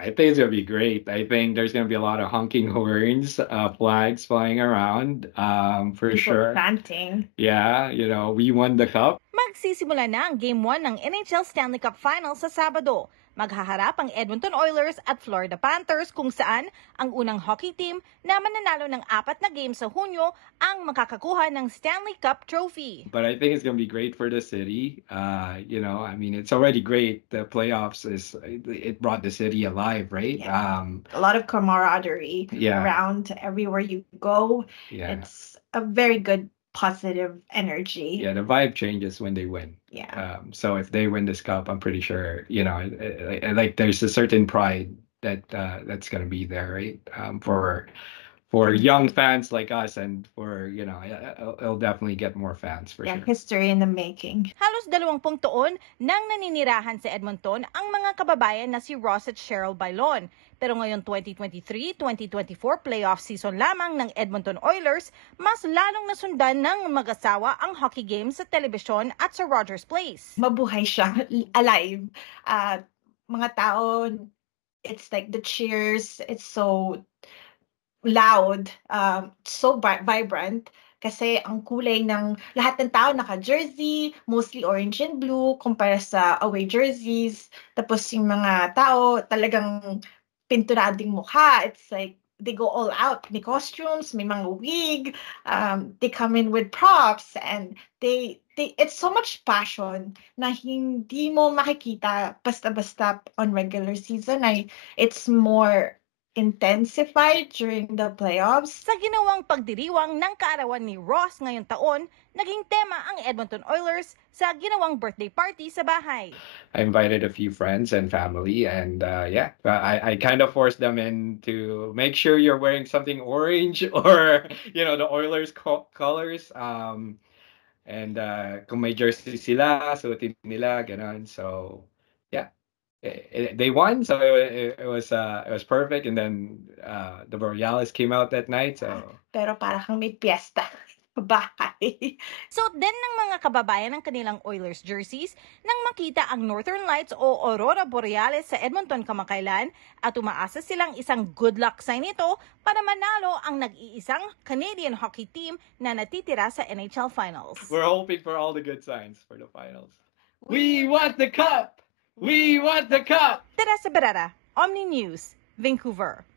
I think it's gonna be great. I think there's gonna be a lot of honking horns, flags flying around, for People sure. chanting. Yeah, we won the cup. Magsisimula na ang Game 1 ng NHL Stanley Cup Finals sa Sabado. Maghaharap ang Edmonton Oilers at Florida Panthers kung saan ang unang hockey team na mananalo ng 4 na games sa Hunyo ang makakakuha ng Stanley Cup trophy. But I think it's gonna be great for the city. I mean, it's already great. The playoffs it brought the city alive, right? Yeah. A lot of camaraderie Yeah. around everywhere you go. Yeah. It's a very good positive energy. Yeah, the vibe changes when they win. Yeah. So if they win this cup, I'm pretty sure, like there's a certain pride that's gonna be there, right? For young fans like us, and it'll definitely get more fans for Yeah, sure. history in the making. Halos 20 taon nang naninirahan sa Edmonton ang mga kababayan na si Ross at Cheryl Bailon. Pero ngayon 2023-2024 playoff season lamang ng Edmonton Oilers, mas lalong nasundan ng mag-asawa ang hockey games sa telebisyon at sa Rogers Place. Mabuhay siya, alive. Mga tao, it's like the cheers, it's so loud, so vibrant. Kasi ang kulay ng lahat ng tao naka-jersey, mostly orange and blue, kumpara sa away jerseys. Tapos yung mga tao talagang pinturading mukha. It's like they go all out. May costumes, may mga wig. They come in with props, and it's so much passion na hindi mo makikita basta-basta on regular season. It's more intensified during the playoffs. Sa ginawang pagdiriwang ng kaarawan ni Ross ngayong taon, naging tema ang Edmonton Oilers sa ginawang birthday party sa bahay. I invited a few friends and family, and I kind of forced them in to make sure you're wearing something orange or the Oilers colors. And kung may jersey sila, suotin nila, ganon. So yeah. They won, so it was perfect. And then the Borealis came out that night, so Pero para kang may piyesta sa bahay. Suot din ng mga kababayan ng kanilang Oilers jerseys nang makita ang Northern Lights o Aurora Borealis sa Edmonton kamakailan at umaasa silang isang good luck sign ito para manalo ang nag-iisang Canadian hockey team na natitira sa NHL Finals. we're hoping for all the good signs for the finals. We want the cup! We want the cup! Teresa Berara, Omni News, Vancouver.